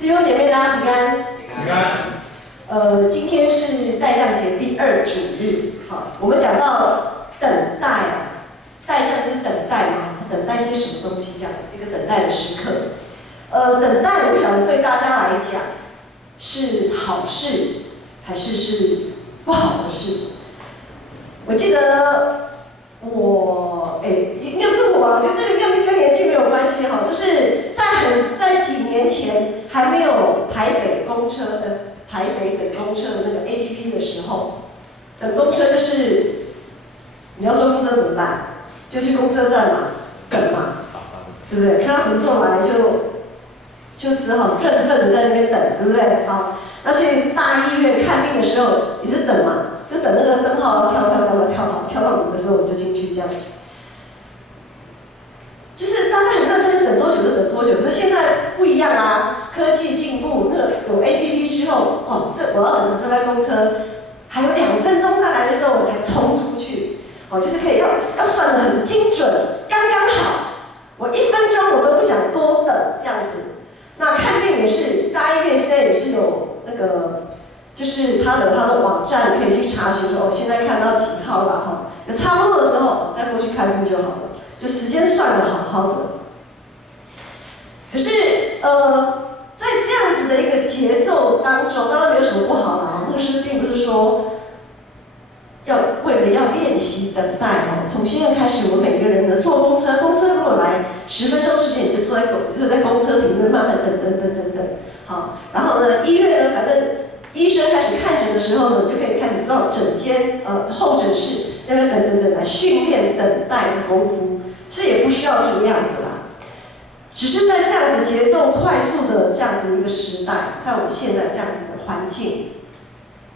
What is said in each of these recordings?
弟兄姐妹，大家平安。平安。今天是代降节第2主日，好，我们讲到等待啊，代降就是等待嘛，等待些什么东西这样，一个等待的时刻。等待，我想对大家来讲是好事还是不好的事？我记得应该不是我啊，我觉得这个跟年纪没有关系哈，就是在几年前还没有台北等公车的那个 APP 的时候，等公车就是你要坐公车怎么办？就去公车站嘛，等嘛，对不对？看他什么时候来就只好认份的在那边等，对不对？好，那去大医院看病的时候也是等嘛，就等那个灯号跳到你的时候你就进去这样。就是大家很认真，等多久就等多久。可是现在不一样啊，科技进步，那个有 APP 之后，我要等这班公车，还有2分钟再来的时候，我才冲出去。就是可以要算得很精准，刚刚好。我1分钟我都不想多等这样子。那看病也是，大医院现在也是有那个，就是它的网站可以去查询说，现在看到几号了哈，有差不多的时候再过去看病就好了。就时间算得好好的，可是在这样子的一个节奏当中，当然没有什么不好啦。牧师并不是说为了要练习等待从现在开始，我们每个人呢坐公车如果来10分钟之前，你就坐在公车里面慢慢等，好，然后呢医院呢，反正医生开始看诊的时候呢，你就可以开始到诊间候诊室在那等来训练等待的功夫。这也不需要这个样子啦，只是在这样子节奏快速的这样子的一个时代，在我们现在这样子的环境，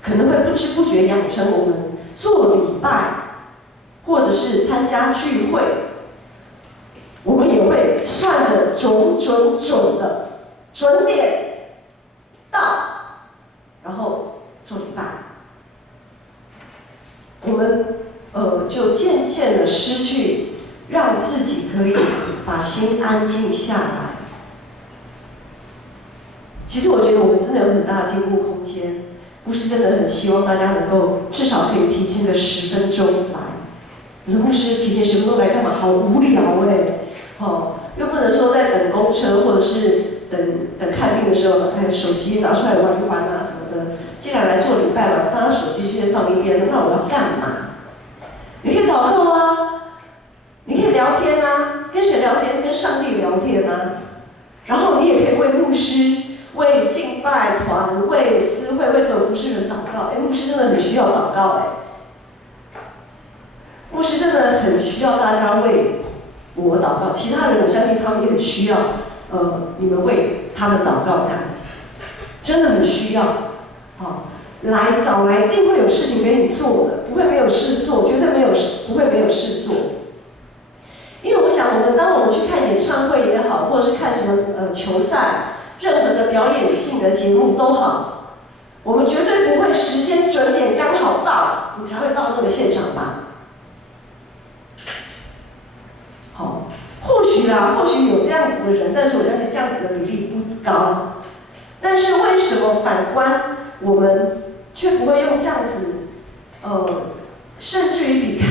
可能会不知不觉养成我们做礼拜，或者是参加聚会，我们也会算得准的，准点到，然后做礼拜，我们就渐渐的失去让自己可以把心安静下来。其实我觉得我们真的有很大的进步空间，牧师真的很希望大家能够至少可以提前个10分钟来。你说牧师提前10分钟来干嘛？好无聊又不能说在等公车或者是等看病的时候，手机拿出来玩一玩啊什么的。既然来做礼拜嘛，当然手机先放一边，那我要干嘛？你可以祷告啊。你可以聊天啊，跟谁聊天？跟上帝聊天啊。然后你也可以为牧师、为敬拜团、为司会、为所有服侍人祷告。牧师真的很需要祷告牧师真的很需要大家为我祷告。其他人我相信他们也很需要，你们为他们祷告这样子，真的很需要。早来一定会有事情给你做的，不会没有事做，绝对不会没有事做。因为我想，当我们去看演唱会也好，或者是看什么球赛，任何的表演性的节目都好，我们绝对不会时间准点刚好到，你才会到那个现场吧？好，或许有这样子的人，但是我相信这样子的比例不高。但是为什么反观我们却不会用这样子，甚至于比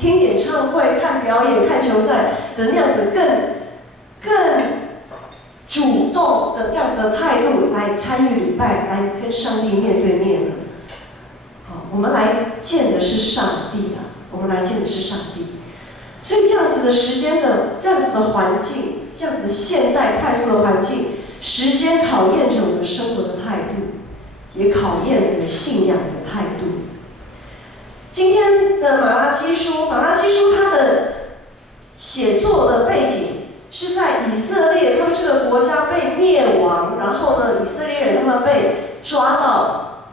听演唱会、看表演、看球赛的那样子更主动的这样子的态度来参与礼拜，来跟上帝面对面呢？好，我们来见的是上帝啊，我们来见的是上帝。所以这样子的时间的这样子的环境，这样子的现代快速的环境，时间考验着我们生活的态度，也考验我们信仰的态度。今天的马拉基书它的写作的背景是在以色列，他们这个国家被灭亡，然后呢，以色列人他们被抓到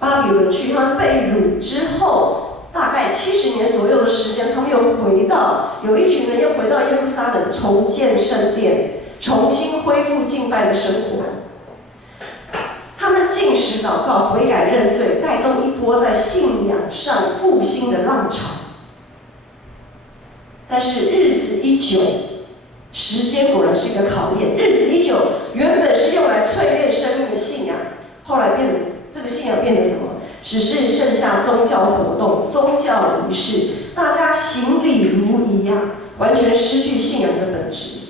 巴比伦去，他们被掳之后，大概70年左右的时间，他们有一群人又回到耶路撒冷，重建圣殿，重新恢复敬拜的生活。他们禁食祷告、悔改认罪，带动一波在信仰上复兴的浪潮。但是日子一久，时间果然是一个考验。日子一久，原本是下宗教活动、宗教仪式，大家行礼如仪啊，完全失去信仰的本质。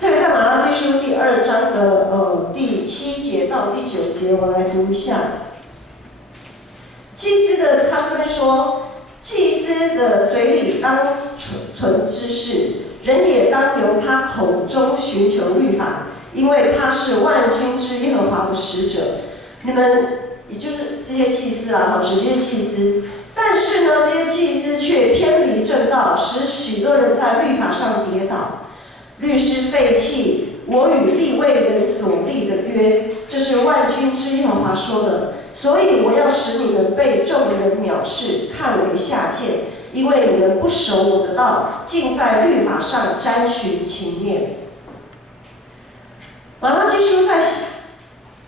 特别在马拉基书第2章的第7节到第9节，我来读一下。祭司的他这边说，祭司的嘴里当存知识，人也当由他口中寻求律法，因为他是万军之耶和华的使者。你们也就是这些祭司啦，指这些祭司，但是呢，这些祭司却偏离正道，使许多人在律法上跌倒。律师废弃我与利未人所立的约，这是万军之耶和华说的。所以我要使你们被众人藐视，看为下贱，因为你们不守我的道，竟在律法上沾寻情面。马拉基书在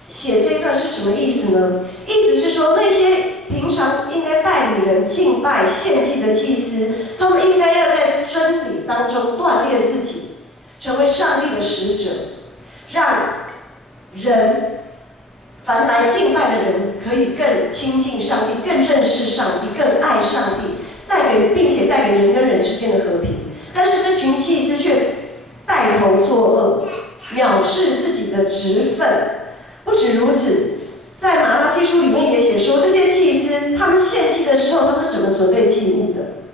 写这一段是什么意思呢？意思是说，那些平常应该带领人敬拜献祭的祭司，他们应该要在真理当中锻炼自己，成为上帝的使者，让人凡来敬拜的人可以更亲近上帝，更认识上帝，更爱上帝，并且带给人跟人之间的和平。但是这群祭司却带头作恶，藐视自己的职分。不止如此，在马拉基书里面也写说，这些祭司他们献祭的时候，他们怎么准备祭物的？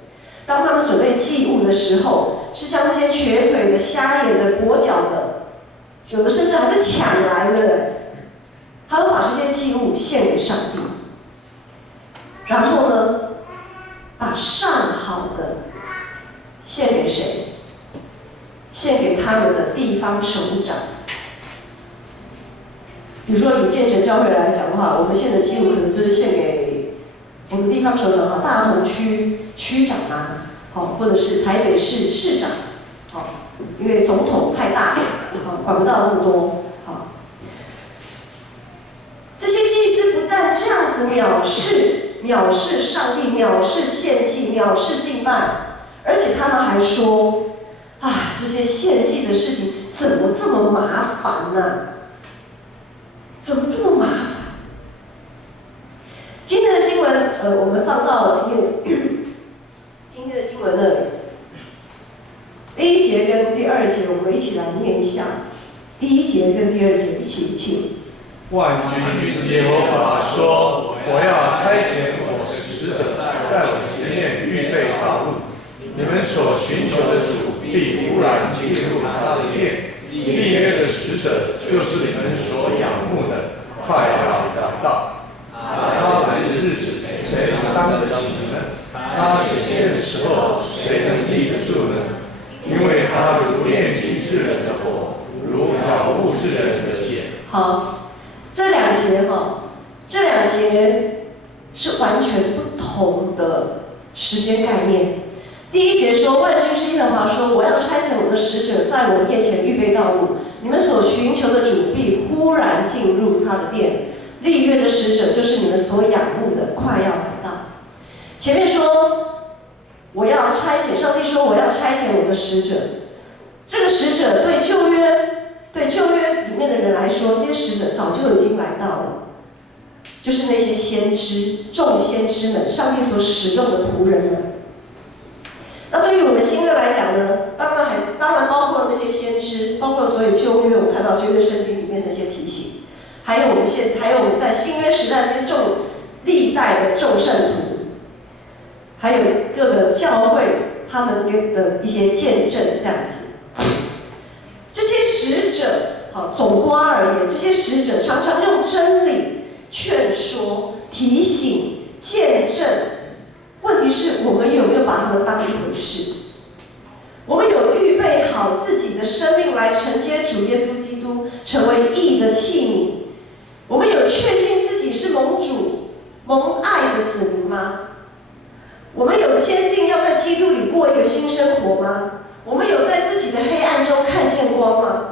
当他们准备祭物的时候，是将那些瘸腿的、瞎眼的、跛脚的，有的甚至还是抢来的，他们把这些祭物献给上帝，然后呢，把上好的献给谁？献给他们的地方首长。比如说以建成教会来讲的话，我们献的祭物可能就是献给我们地方首长，大同区区长啊，或者是台北市市长，因为总统太大，管不到这么多，这些祭司不但这样子藐视上帝，藐视献祭，藐视敬拜，而且他们还说，这些献祭的事情怎么这么麻烦呢？怎么这么麻烦？今天的经文，我们放到今天的经文那里，第1节跟第2节，我们一起来念一下。第1节跟第2节一起。万军之耶和华说：“我要差遣我的使者在我前面预备道路，你们所寻求的主必忽然进入他的殿。立约的使者就是你们所仰慕的，快要来到。他来的日子，谁能当得起呢？他显现的时候，谁能立得住呢？因为他如炼金之人的火，如杳物之人的碱。”好，这两节是完全不同的时间概念。第1节说，万军之耶和华说，我要差遣我的使者在我面前预备道路，你们所寻求的主必忽然进入他的殿。立约的使者就是你们所仰慕的，快要来到。前面说，我要差遣，上帝说我要差遣我的使者。这个使者对旧约里面的人来说，这些使者早就已经来到了，就是那些先知、众先知们，上帝所使用的仆人们。那对于我们新约来讲呢，当然包括了那些先知，包括了所有旧约，我们看到旧约圣经里面那些提醒，还有我们在新约时代这些历代的众圣徒，还有各个教会他们的一些见证，这样子。这些使者，总括而言，这些使者常常用真理劝说、提醒、见证。问题是我们有没有把他们当一回事？我们有预备好自己的生命来承接主耶稣基督，成为义的器皿？我们有确信自己是蒙主、蒙爱的子民吗？我们有坚定要在基督里过一个新生活吗？我们有在自己的黑暗中看见光吗？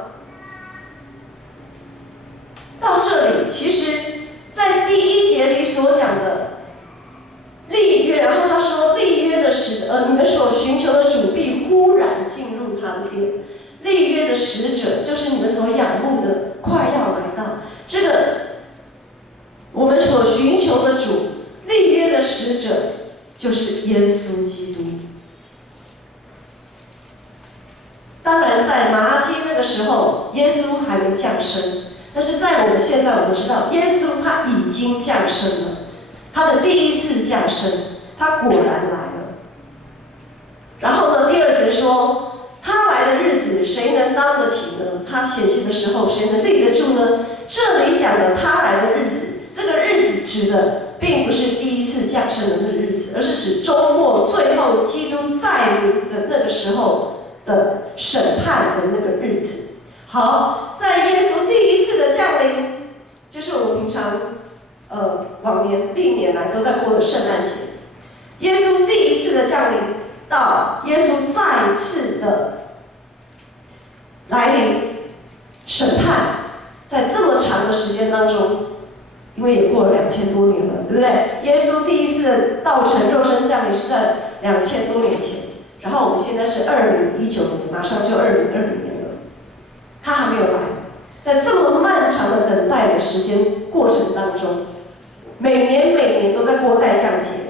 到这里，其实在第1节里所讲的立约，然后他说立约的使者，你们所寻求的主必忽然进入他的殿。立约的使者就是你们所仰慕的，快要来到。这个我们所寻求的主，立约的有降生，但是在我们现在，我们知道耶稣他已经降生了，他的第一次降生，他果然来了。然后呢，第2节说，他来的日子，谁能当得起呢？他显现的时候，谁能立得住呢？这里讲的他来的日子，这个日子指的并不是第一次降生的那个日子，而是指周末最后基督再临的那个时候的审判的那个日子。好，在耶稣第一次的降临，就是我们平常往年历年来都在过的圣诞节。耶稣第一次的降临，到耶稣再次的来临审判，在这么长的时间当中，因为也过了2000多年了，对不对？耶稣第一次的道成肉身降临是在2000多年前，然后我们现在是2019年，马上就2020年了，他还没有来。在这么漫长的等待的时间过程当中，每年都在过代降节。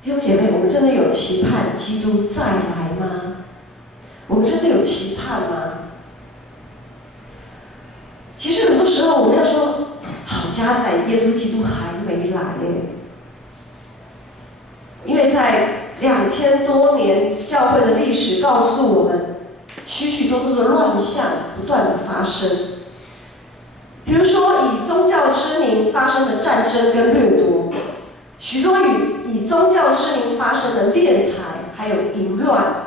弟兄姐妹，我们真的有期盼基督再来吗？我们真的有期盼吗？其实很多时候我们要说，好家在耶稣基督还没来耶，因为在2000多年教会的历史告诉我们，许许多多的乱象不断的发生。比如说以宗教之名发生的战争跟掠夺，许多以宗教之名发生的敛财还有淫乱，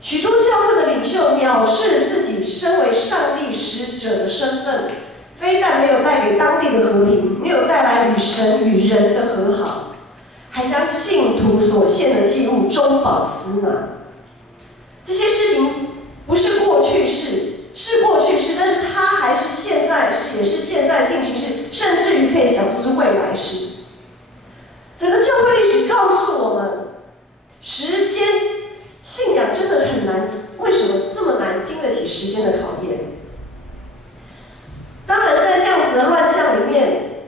许多教会的领袖藐视自己身为上帝使者的身份，非但没有带给当地的和平，没有带来与神与人的和好，还将信徒所献的祭物中饱私囊。这些事情不是过去式，是过去式，但是它还是现在式，也是现在进行式，甚至于可以想说是未来式。整个教会历史告诉我们，时间信仰真的很难，为什么这么难经得起时间的考验？当然，在这样子的乱象里面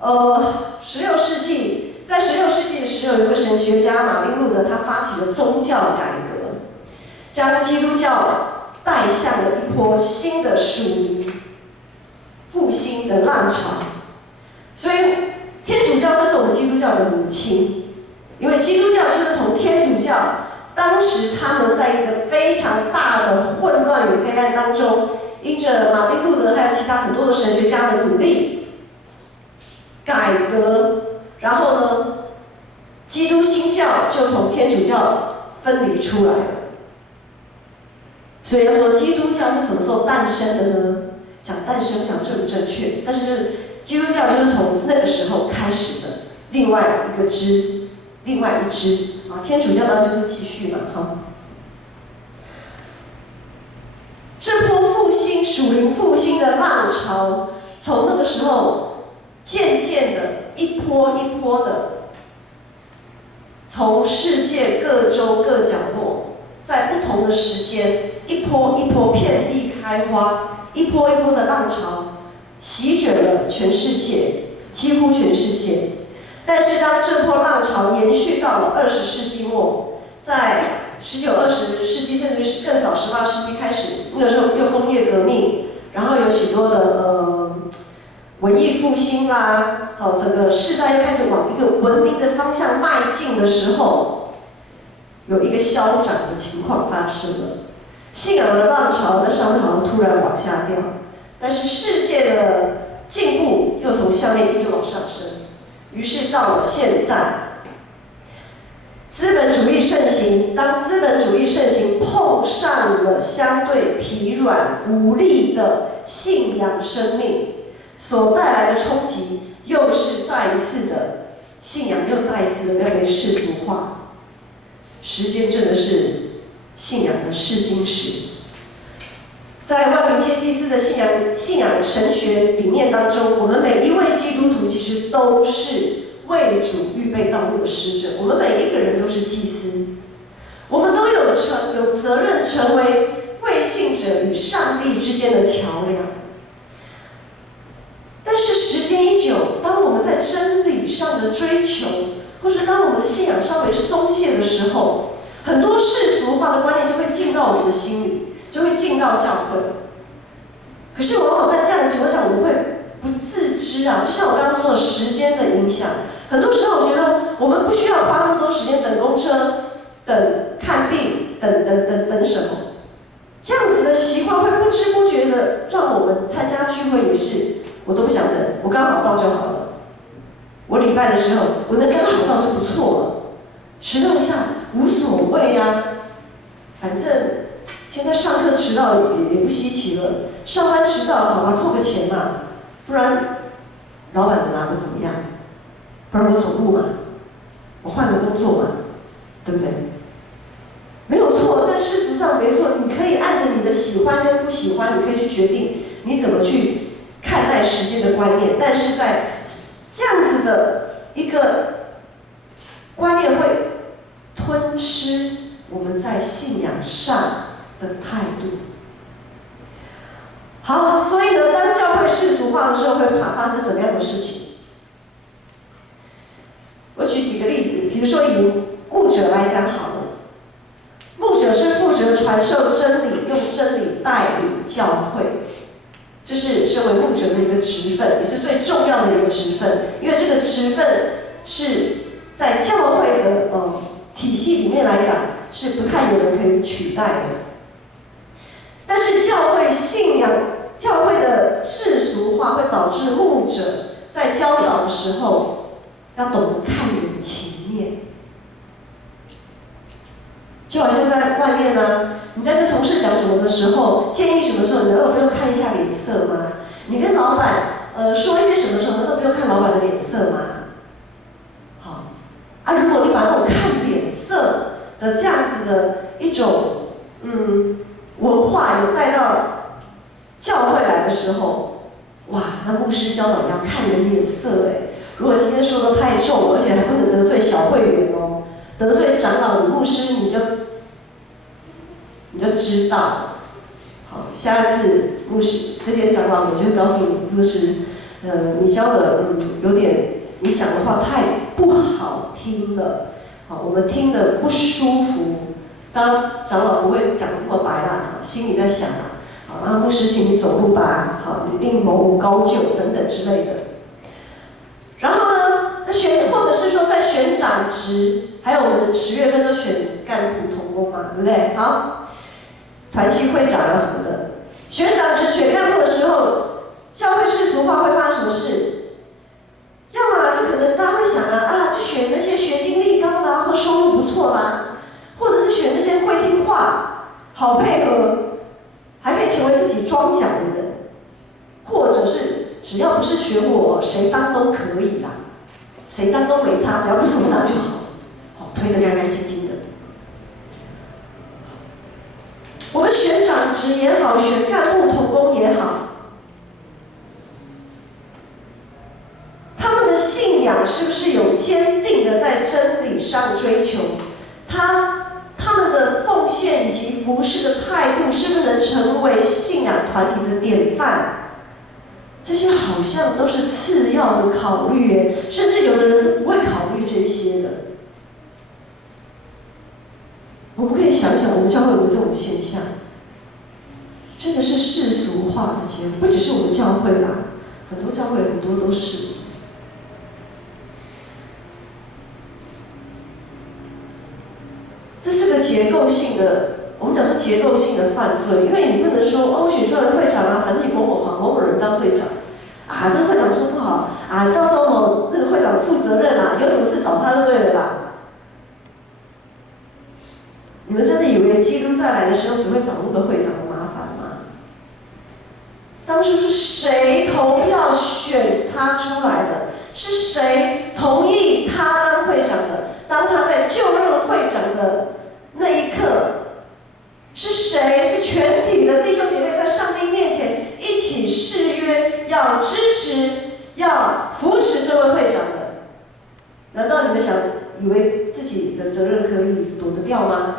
，16世纪，在16世纪的时候，有个神学家马丁路德，他发起了宗教改革，将基督教带向了一波新的属灵复兴的浪潮。所以，天主教是我们基督教的母亲，因为基督教就是从天主教。当时他们在一个非常大的混乱与黑暗当中，因着马丁路德还有其他很多的神学家的努力改革，然后呢，基督新教就从天主教分离出来了。所以要说基督教是什么时候诞生的呢？讲诞生，不讲正不正确，但是就是基督教就是从那个时候开始的另外一个支，另外一支。天主教当然就是继续嘛，哈。这波复兴、属灵复兴的浪潮，从那个时候渐渐的一波一波的，从世界各州各角落，在不同的时间，一波一波遍地开花，一波一波的浪潮，席卷了全世界，几乎全世界。但是当这波浪潮延续到了20世纪末，在19、20世纪，甚至于更早18世纪开始，那个时候又工业革命，然后有许多的文艺复兴啦，整个世代又开始往一个文明的方向迈进的时候，有一个消长的情况发生了，信仰的浪潮在上面好像突然往下掉，但是世界的进步又从下面一直往上升。于是到了现在，资本主义盛行，当资本主义盛行碰上了相对疲软无力的信仰生命所带来的冲击，又是再一次的信仰又再一次的被世俗化。时间真的是信仰的试金石。在万民皆祭司的信仰神学理念当中，我们每一位基督徒其实都是为主预备道路的使者，我们每一个人都是祭司，我们都有责任成为为信者与上帝之间的桥梁。但是时间一久，当我们在真理上的追求，或是当我们的信仰稍微松懈的时候，很多世俗化的观念就会进到我们的心里。就会进到教会。可是往往在这样的情况下，我们会不自知啊，就像我刚刚说的时间的影响。很多时候，我觉得我们不需要花那么多时间等公车、等看病、等什么。这样子的习惯会不知不觉的让我们参加聚会也是，我都不想等，我刚好到就好了。我礼拜的时候，我能刚好到就不错了，迟到一下无所谓啊，反正现在上课迟到也不稀奇了，上班迟到好吧，扣个钱嘛，不然老板能拿我怎么样？不然我走路嘛，我换个工作嘛，对不对？没有错，在世俗上没错，你可以按着你的喜欢跟不喜欢，你可以去决定你怎么去看待时间的观念。但是在这样子的一个观念会吞吃我们在信仰上的态度。好，所以呢，当教会世俗化的时候，会发生什么样的事情？我举几个例子，比如说以牧者来讲好了，牧者是负责传授真理，用真理带领教会，这是身为牧者的一个职分，也是最重要的一个职分，因为这个职分是在教会的体系里面来讲是不太有人可以取代的。但是教会信仰、教会的世俗化会导致牧者在教导的时候要懂得看人情面。就好像在外面呢，你在跟同事讲什么的时候，建议什么时候，你难道不用看一下脸色吗？你跟老板说一些什么时候，难道不用看老板的脸色吗？好，啊，如果你把那种看脸色的这样子的一种文化有带到教会来的时候，哇，那牧师教导你要看人脸色哎。如果今天说的太重，而且还不能得罪小会员哦，得罪长老、牧师，你就知道。好，下次牧师这些长老们就会告诉你，牧师，你教的有点，你讲的话太不好听了，好，我们听得不舒服。当然，长老不会讲这么白啦，心里在想啊，好，那牧师请你走路吧，好，你另谋无高就等等之类的。然后呢，或者是说在选长职，还有我们10月份都选干部同工嘛，对不对？好，团契会长啊什么的，选长职、选干部的时候，教会世俗化会发生什么事？要么就可能大家会想啊，就选那些学经历高的啊，或收入不错啦，或者是选那些会听话、好配合，还可以成为自己装脚的人，或者是只要不是选我，谁当都可以啦，谁当都没差，只要不是我当就好，好，推得干干净净的。我们选长职也好，选干部同工也好，他们的信仰是不是有坚定的在真理上追求？他们的奉献以及服事的态度，是不是能成为信仰团体的典范？这些好像都是次要的考虑耶，甚至有的人是不会考虑这些的。我们可以想想，我们教会有这种现象，真的是世俗化的结果，不只是我们教会啦，很多教会很多都是。这是个结构性的，我们讲说结构性的犯罪，因为你不能说我选出来的会长啊，反正你某某人当会长，啊，这个会长做不好啊，到时候那个会长负责任啊，有什么事找他就对了啦。你们真的以为基督再来的时候只会找那个会长的麻烦吗？当初是谁投票选他出来的？是谁同意他当会长的？当他在就任会长的那一刻，是谁？是全体的弟兄姐妹在上帝面前一起誓约，要支持、要扶持这位会长的。难道你们以为自己的责任可以躲得掉吗？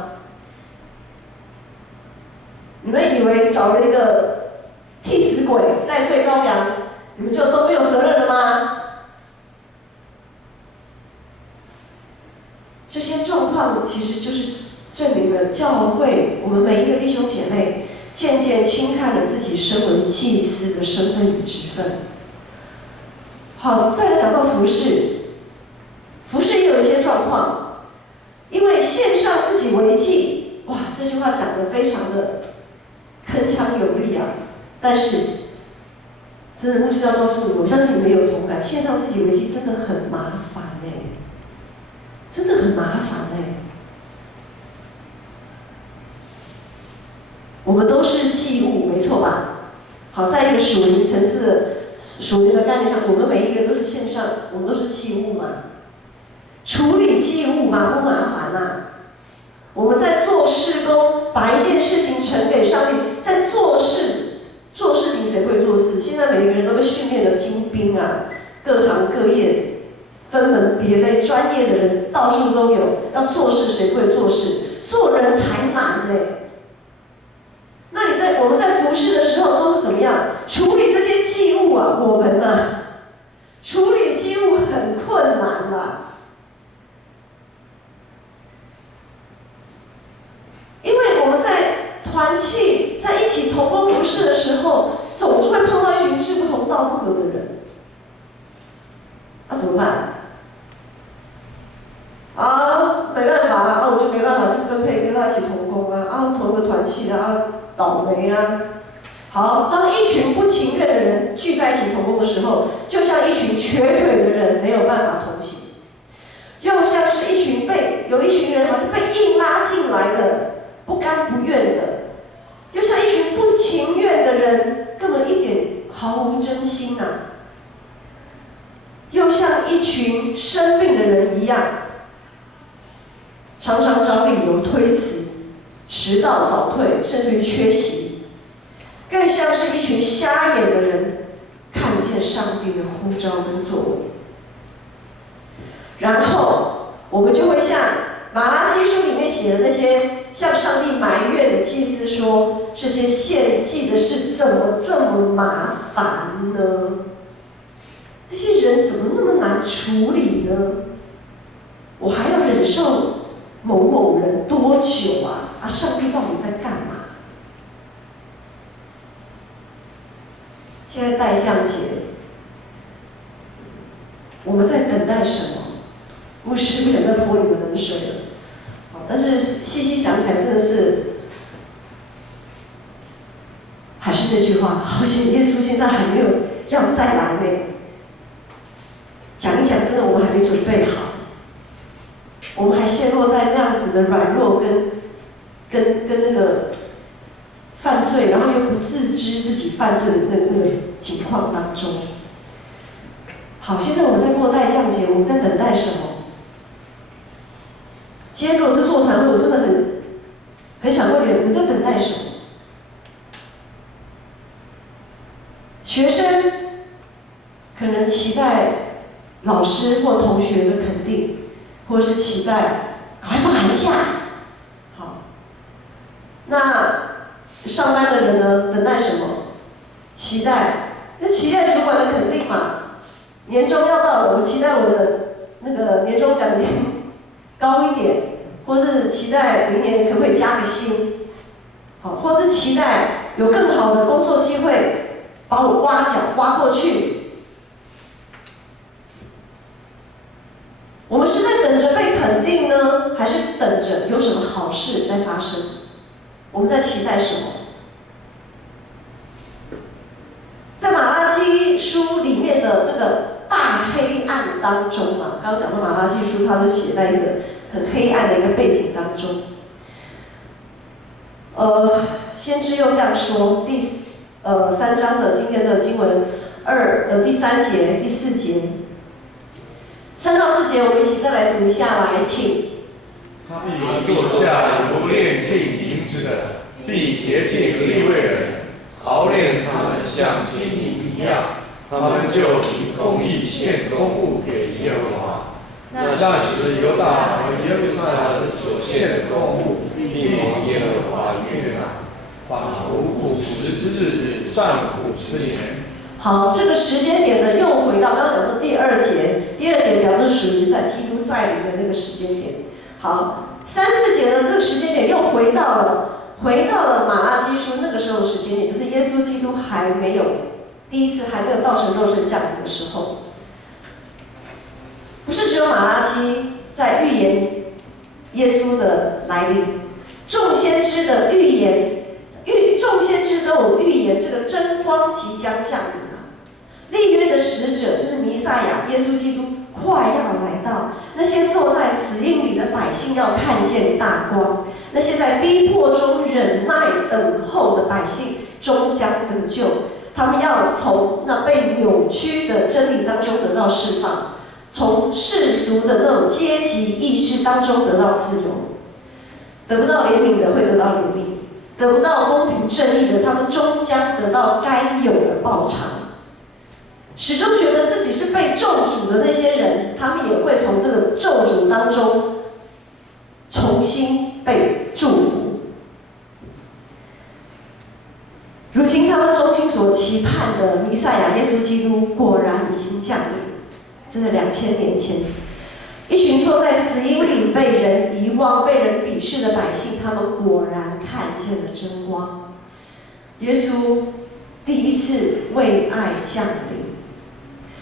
你们以为找了一个替死鬼、代罪羔羊，你们就都没有责任了吗？这些状况其实就是证明了教会，我们每一个弟兄姐妹渐渐轻看了自己身为祭司的身份与职分。好，再来讲到服事，服事也有一些状况，因为献上自己为祭，哇，这句话讲得非常的铿锵有力啊！但是，真的牧师要告诉你，我相信你们有同感，献上自己为祭真的很麻烦真的很麻烦我们都是祭物，没错吧？好，在一个属灵层次的、属灵的概念上，我们每一个人都是献上，我们都是祭物嘛。处理祭物麻不麻烦我们在做事工，把一件事情呈给上帝，在做事情谁会做事？现在每一个人都被训练的精兵各行各业、分门别类、专业的人到处都有。要做事谁会做事？做人才难那我们在服事的时候都是怎么样处理这些祭物我们处理祭物很困难因为我们在团契在一起同工服事的时候，总是会碰到一群志不同道不合的人，怎么办？没办法我就没办法，就分配跟他一起同工同一个团契倒霉好，当一群不情愿的人聚在一起同工的时候，就像一群瘸腿的人没有办法同行，又像是有一群人好像被硬拉进来的，不甘不愿的，又像一群不情愿的人，根本一点毫无真心又像一群生病的人一样，常常找理由推辞、迟到、早退，甚至于缺席，更像是一群瞎眼的人，看不见上帝的呼召跟作为。然后我们就会像马拉基书里面写的那些向上帝埋怨的祭司说，这些献祭的事怎么这么麻烦呢？这些人怎么那么难处理呢？我还要忍受某某人多久上帝到底在干嘛？现在待降节，我们在等待什么？牧师不想再泼你们冷水了，但是细细想起来，真的是，还是那句话，好险耶稣现在还没有要再来呢。讲一讲，真的我们还没准备好，我们还陷落在那样子的软弱跟那个犯罪，然后又不自知自己犯罪的那个情况当中。好，现在我们在过待降节，我们在等待什么？今天如果是座谈会，我真的很想问你们，在等待什么？学生可能期待老师或同学的肯定，或者是期待赶快放寒假。好，那上班的人呢？等待什么？期待主管的肯定嘛。年终要到了，我期待我的那个年终奖金高一点，或是期待明年可不可以加个薪，好，或是期待有更好的工作机会把我挖角挖过去。我们是在等着被肯定呢，还是等着有什么好事在发生？我们在期待什么？在马拉基书里面的这个大黑暗当中刚刚讲到马拉基书，它是写在一个很黑暗的一个背景当中。先知又这样说，第3章的今天的经文2的第3节、第4节，3到4节，我们一起再来读一下来，请。他必坐下如炼净银子的，必洁净利未人，熬炼他们像金银一样，他们就以公义献公物给耶和华。那时犹大和耶路撒冷所献的公物，必蒙耶和华悦纳，仿佛古时之日，上古之年。好，这个时间点呢，又回到刚刚讲说第2节，第2节表示属于在基督再临的那个时间点。好，3、4节呢，这个时间点又回到回到了马拉基书那个时候的时间点，就是耶稣基督第一次还没有道成肉身降临的时候，不是只有马拉基在预言耶稣的来临，众先知都有预言这个真光即将降临啊。立约的使者就是弥赛亚，耶稣基督快要来到，那些坐在死荫里的百姓要看见大光，那些在逼迫中忍耐等候的百姓终将得救，他们要从那被扭曲的真理当中得到释放，从世俗的那种阶级意识当中得到自由。得不到怜悯的会得到怜悯，得不到公平正义的，他们终将得到该有的报偿。始终觉得自己是被咒诅的那些人，他们也会从这个咒诅当中重新被祝福。如今他们衷心所期盼的弥赛亚耶稣基督果然已经降临，这是2000年前，一群坐在死荫里被人遗忘、被人鄙视的百姓，他们果然看见了真光。耶稣第一次为爱降临，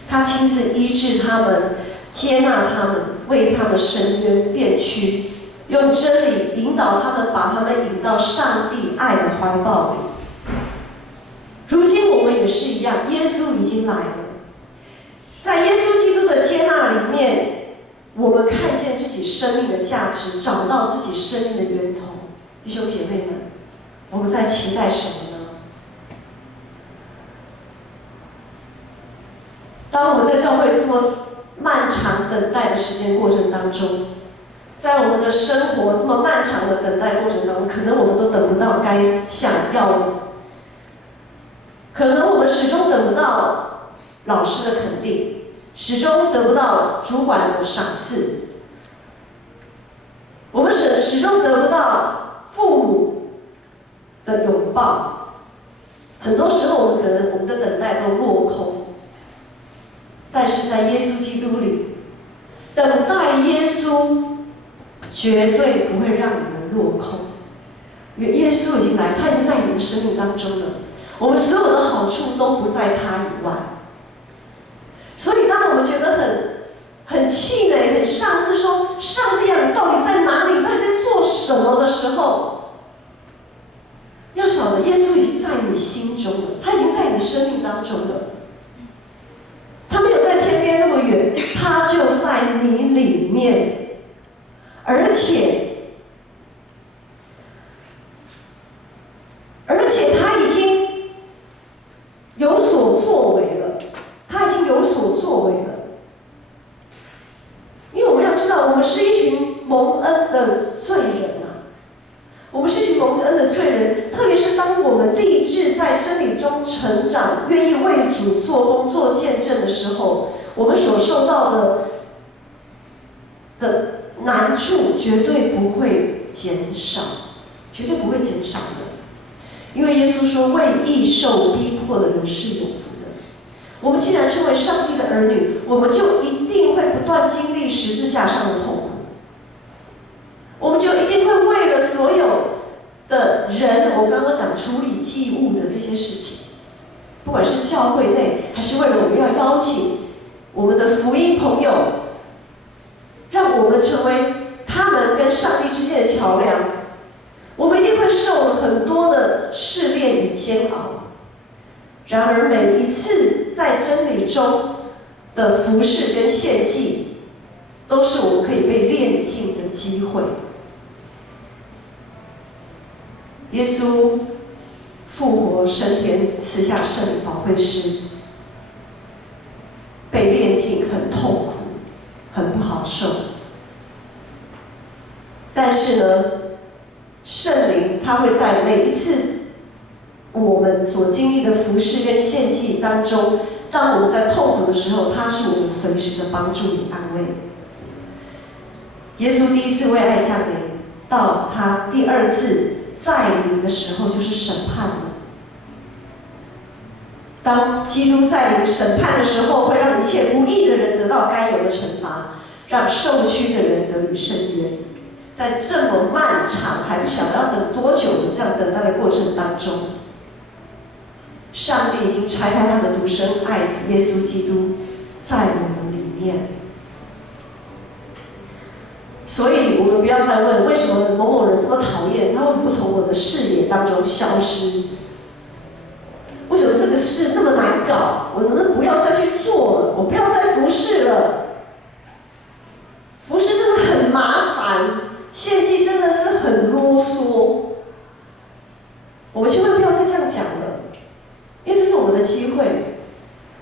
他亲自医治他们，接纳他们，为他们伸冤辩屈，用真理引导他们，把他们引到上帝爱的怀抱里。如今我们也是一样，耶稣已经来了，在耶稣基督的接纳里面，我们看见自己生命的价值，找到自己生命的源头。弟兄姐妹们，我们在期待什么呢？当我们在教会这么漫长等待的时间过程当中，在我们的生活这么漫长的等待过程当中，可能我们都等不到该想要的，可能我们始终等不到老师的肯定，始终得不到主管的赏赐，我们始终得不到父母的拥抱。很多时候，我们的等待都落空。但是在耶稣基督里，等待耶稣绝对不会让你们落空，因为耶稣已经来，他已经在你的生命当中了。我们所有的好处都不在他以外。所以当我们觉得很气馁、很上次说上帝啊，你到底在哪里？你到底在做什么的时候，要晓得耶稣已经在你心中了，他已经在你的生命当中了。他没有在天边那么远，他就在你里面，而且他已经有所作为了，他已经有所作为了。因为我们要知道，我们是一群蒙恩的罪人啊，我们是一群蒙恩的罪人，特别是当我们立志在真理中成长，愿意为主做工、做见证的时候，我们所受到的难处绝对不会减少，绝对不会减少的。因为耶稣说，为义受逼迫的人是有福的。我们既然成为上帝的儿女，我们就一定会不断经历十字架上的痛苦，我们就一定会为了所有的人，我刚刚讲处理祭物的这些事情，不管是教会内，还是为了我们要邀请我们的福音朋友，让我们成为他们跟上帝之间的桥梁，我们一定会受很多的试炼与煎熬。然而每一次在真理中的服事跟献祭，都是我们可以被炼净的机会。耶稣复活升天，赐下圣灵保惠师，被炼净很痛苦，很不好受。但是呢，圣灵他会在每一次我们所经历的服事跟献祭当中，当我们在痛苦的时候，他是我们随时的帮助与安慰。耶稣第一次为爱降临，到他第二次再临的时候，就是审判了。当基督再临审判的时候，会让一切不义的人得到该有的惩罚，让受屈的人得以伸冤。在这么漫长还不晓得要等多久的这样等待的过程当中，上帝已经差派他的独生爱子耶稣基督在我们里面。所以我们不要再问为什么某某人这么讨厌，他为什么不从我的视野当中消失？为什么这个事那么难搞？我能不能不要再去做了？我不要再服侍了。服侍真的很麻烦，献祭真的是很啰嗦。我们千万不要再这样讲了，因为这是我们的机会。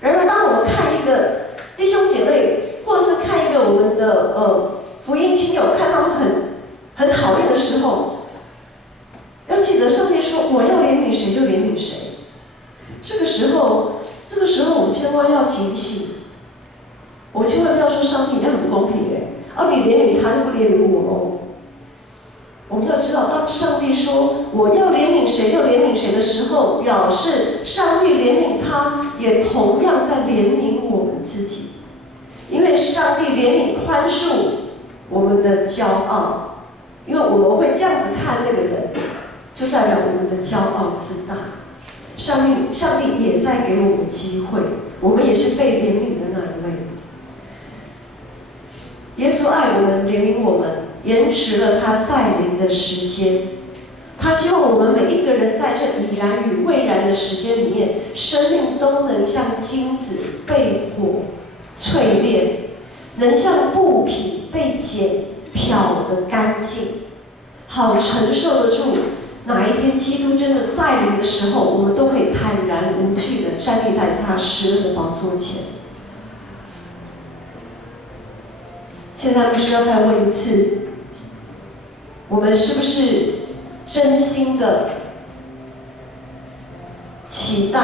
然而，当我们看一个弟兄姐妹，或者是看一个我们的福音亲友，看他们很讨厌的时候，要记得上帝说我要怜悯谁就怜悯谁。这个时候我们千万要警醒，我们千万不要说上帝你这样很不公平你怜悯他就不怜悯我喽。我们要知道，当上帝说我要怜悯谁就怜悯谁的时候，表示上帝怜悯他，也同样在怜悯我们自己。因为上帝怜悯宽恕我们的骄傲，因为我们会这样子看那个人，就代表我们的骄傲自大。上帝也在给我们机会，我们也是被怜悯的那一位。耶稣爱我们，怜悯我们，延迟了他再临的时间。他希望我们每一个人在这已然与未然的时间里面，生命都能像金子被火淬炼，能像布匹被剪漂得干净，好承受得住哪一天基督真的再临的时候，我们都可以坦然无惧地站立在他施恩的宝座前。现在牧师要再问一次，我们是不是真心的期待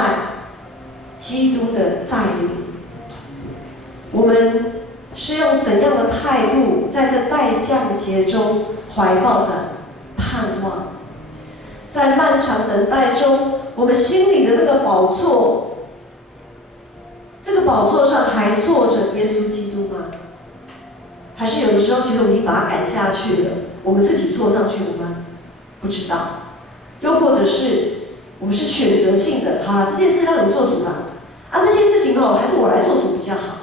基督的再临？我们是用怎样的态度在这待降节中怀抱着盼望？在漫长等待中，我们心里的那个宝座，这个宝座上还坐着耶稣基督吗？还是有的时候，其实我们已经把他赶下去了，我们自己坐上去了吗？不知道。又或者是我们是选择性的，好了，这件事让你们做主了，那件事情还是我来做主比较好。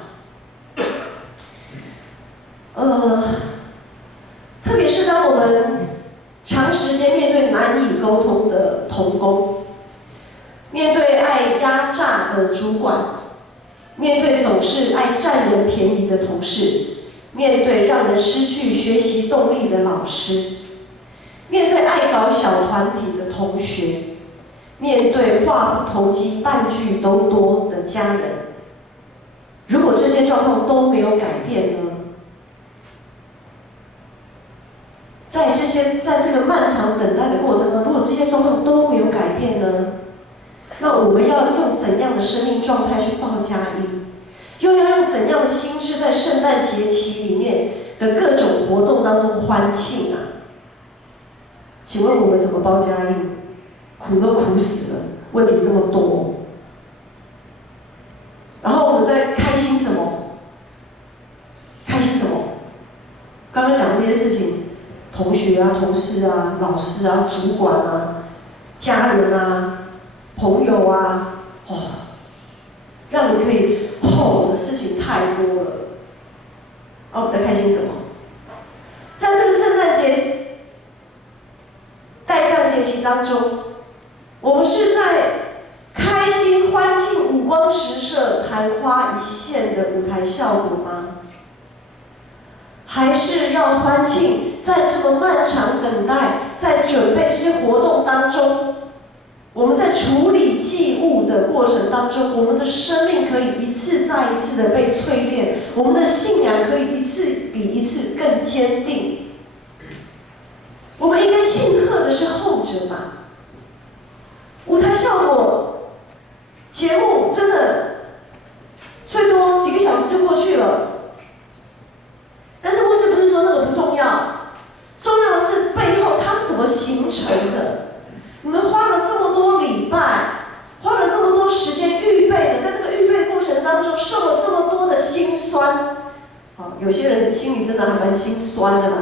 特别是当我们长时间面对难以沟通的同工，面对爱压榨的主管，面对总是爱占人便宜的同事，面对让人失去学习动力的老师，面对爱搞小团体的同学，面对话不投机半句都多的家人，如果这些状况都没有改变呢？在这个漫长等待的过程中，如果这些状况都没有改变呢？那我们要用怎样的生命状态去报佳音？又要用怎样的心智在圣诞节期里面的各种活动当中欢庆啊？请问我们怎么报佳音？苦都苦死了，问题这么多，然后我们在开心什么？开心什么？刚刚讲的这些事情。同学啊、同事啊、老师啊、主管啊、家人啊、朋友啊，让你可以的事情太多了。我们在开心什么？在这个圣诞节待降节期当中，我们是在开心欢庆、五光十色、昙花一现的舞台效果吗？还是要欢庆，在这么漫长等待，在准备这些活动当中，我们在处理祭物的过程当中，我们的生命可以一次再一次的被淬炼，我们的信仰可以一次比一次更坚定。我们应该庆贺的是后者吧？舞台效果，节目真的最多几个小时就过去了。但是牧师不是说那个不重要，重要的是背后它是怎么形成的。你们花了这么多礼拜，花了那么多时间预备的，在这个预备过程当中受了这么多的辛酸，有些人心里真的还蛮心酸的啦。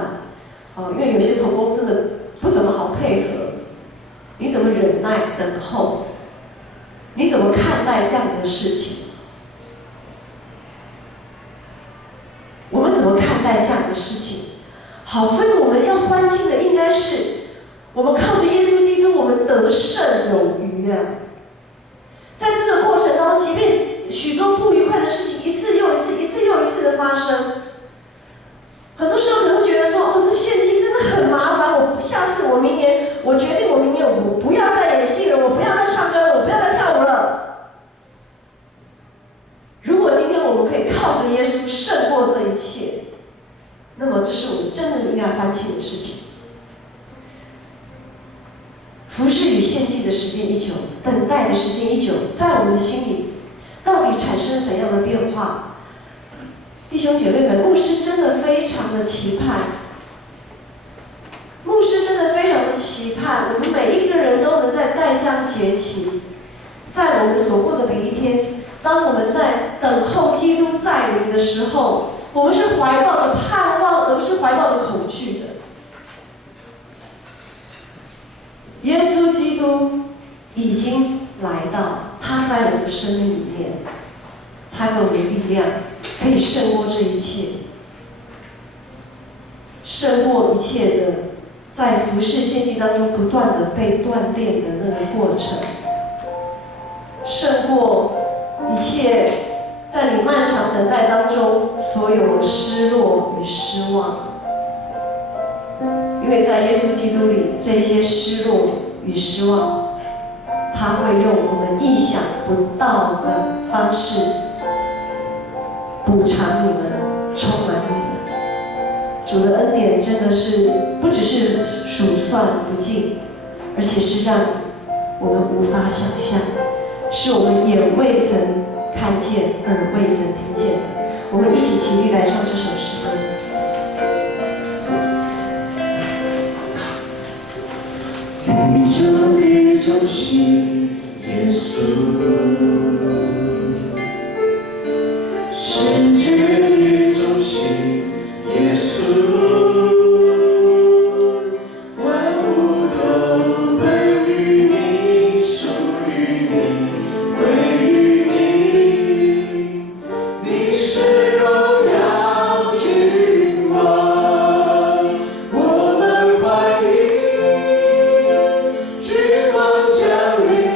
因为有些同工真的不怎么好配合，你怎么忍耐等候？你怎么看待这样的事情？我们怎么看待这样的事情？好，所以我们要欢庆的应该是，我们靠着耶稣基督，我们得胜有余啊！在这个过程当中，即便许多不愉快的事情一次又一次、一次又一次的发生，很多时候可能会觉得说，哦，这献祭真的很麻烦，我决定我明年我不要再演戏了，我不要再唱歌了，我不要再跳舞了。如果今天我们可以靠着耶稣胜过这一切，那么这是我们真的应该欢庆的事情。服事与献祭的时间一久，等待的时间一久，在我们的心里到底产生了怎样的变化？弟兄姐妹们，牧师真的非常的期盼，牧师真的非常的期盼，我们每一个人都能在待将节期，在我们所过的每一天，当我们在等候基督再临的时候，我们是怀抱着盼望，而不是怀抱着恐惧的。耶稣基督已经来到，他在我们的生命里面，他给我们力量，可以胜过这一切，胜过一切的在服事献祭当中不断的被锻炼的那个过程，胜过一切在你漫长等待当中所有的失落与失望。因为在耶稣基督里，这些失落与失望，他会用我们意想不到的方式补偿你们，充满你们。主的恩典真的是不只是数算不尽，而且是让我们无法想象，是我们眼未曾看见，耳未曾听见的。我们一起起立来唱这首诗歌。宇宙起，耶稣，世界宇宙起，耶稣，万物都本于你，属于你，归于你，你是荣耀君王，我们欢迎。君王降临。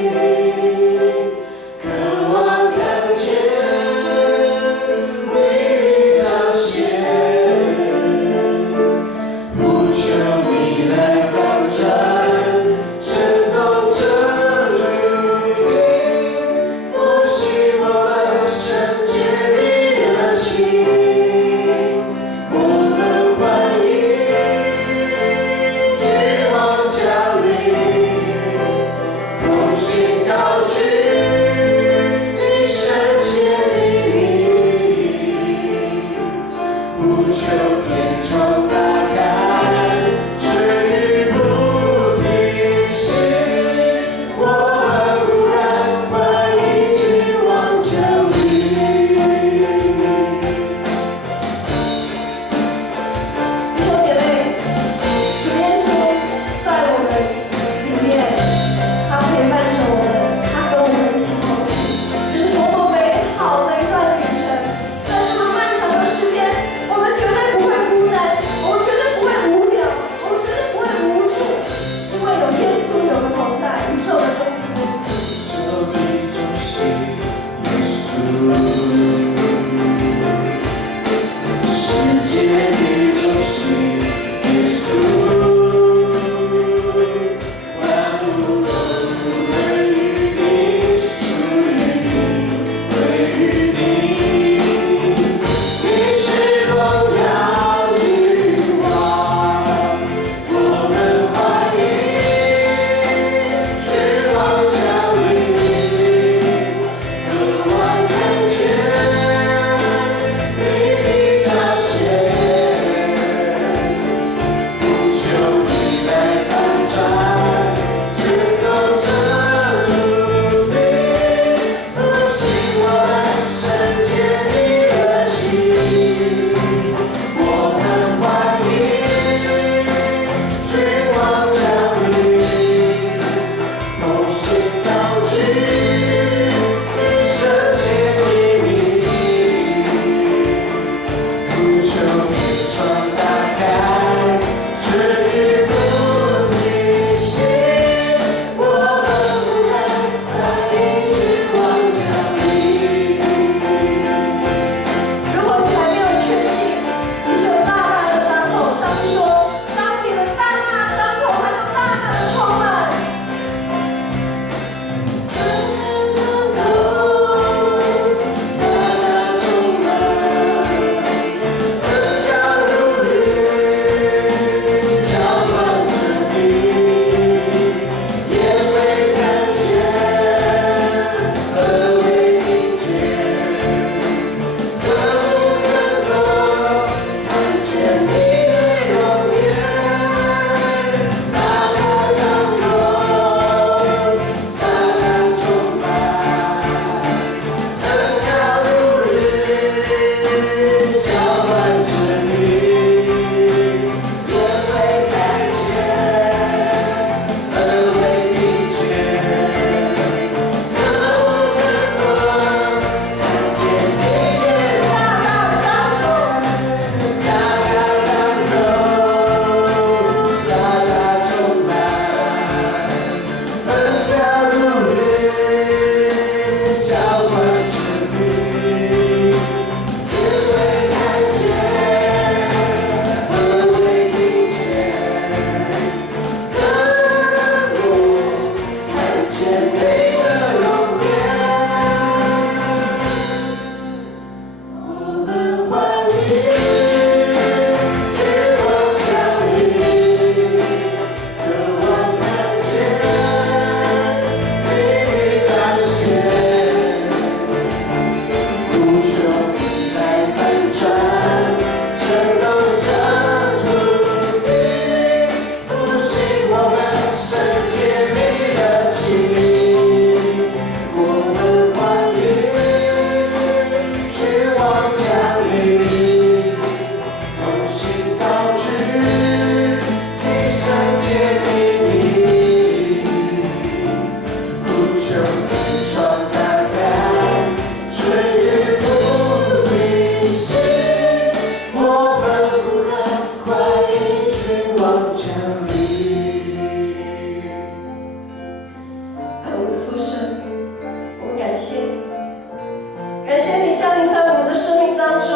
感谢你降临在我们的生命当中，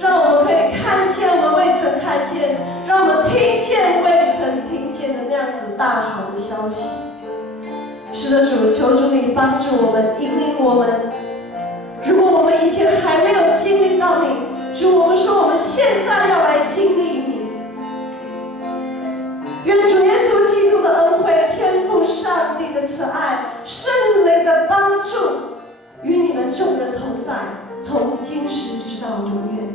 让我们可以看见我们未曾看见，让我们听见未曾听见的那样子大好的消息。是的，主，求主你帮助我们，引领我们。如果我们以前还没有经历到你，主，我们说我们现在要来经历你。愿主耶稣基督的恩惠、天父上帝的慈爱、圣灵的帮助，与你们众人同在，从今时直到永远。